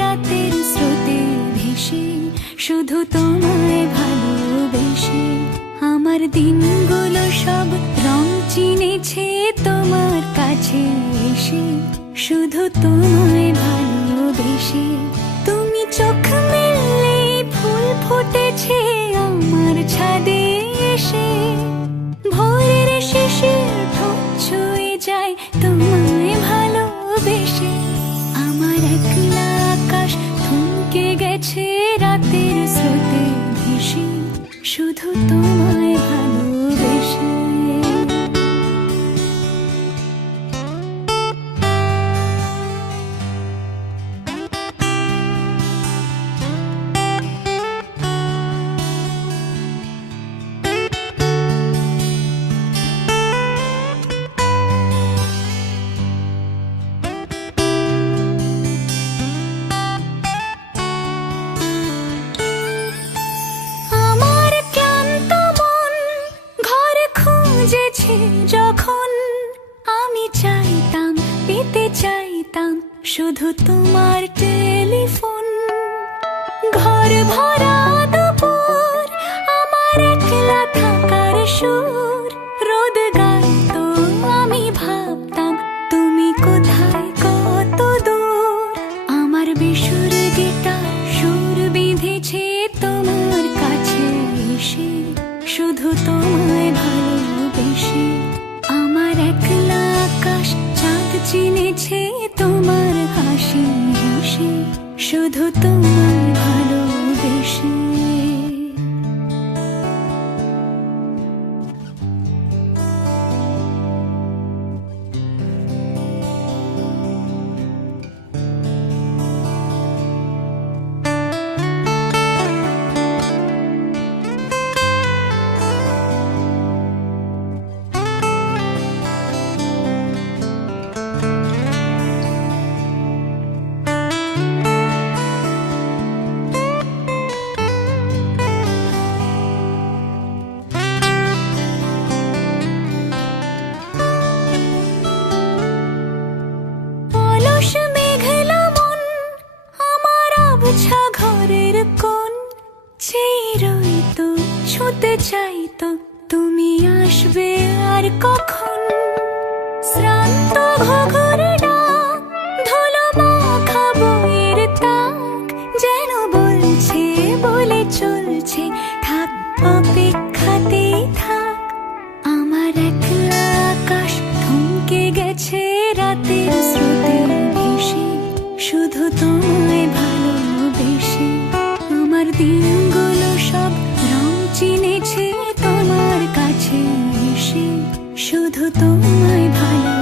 রাতের স্রোতে ভেসে, শুধু তোমায় ভালোবেসে। আমার দিনগুলো সব রং চিনেছে তোমার কাছে এসে, শুধু তোমায় ভালোবেসে। তুমি চোখ মেললে ফুল ফুটেছে আমার ছাদে এসে, ভোরের শিশির ঠোঁট ছুঁয়ে যায় তোমায় ভালোবেসে। আমার একলা আকাশ থমকে গেছে রাতের স্রোতে ভেসে, শুধু তোমায় ভালোবেসে। যখন আমি চাইতাম, পেতে চাইতাম শুধু তোমার টেলিফোন। ঘর ভরা দুপুর, আমার একলা থাকার সুর, রোদ গাইতো আমি ভাবতাম তুমি কোথায় কত দূর। আমার বেসুর গিটার সুর বিঁধেছে তোমার কাছে এসে, শুধু তোমায় ভালোবেসে। আমার একলা আকাশ চাঁদ চিনেছে তোমার হাসি হেসে, শুধু তোমায় ভালোবেসে। ঘরের কোণ চেয়ে ছুতে চাইতো তুমি আসবে আর কখন। শ্রান্ত ঘুঘুর ডাক, ধুলো মাখা বইয়ের তাক, যেন বলছে বলে চলছে থাক অপেক্ষাতেই থাক। আমার একলা আকাশ থমকে গেছে রাতের স্রোতে ভেসে, শুধু তোমায় ভালোবেসে। আমার দিনগুলো সব রং চিনেছে তোমার কাছে এসে, শুধু তোমায় ভালো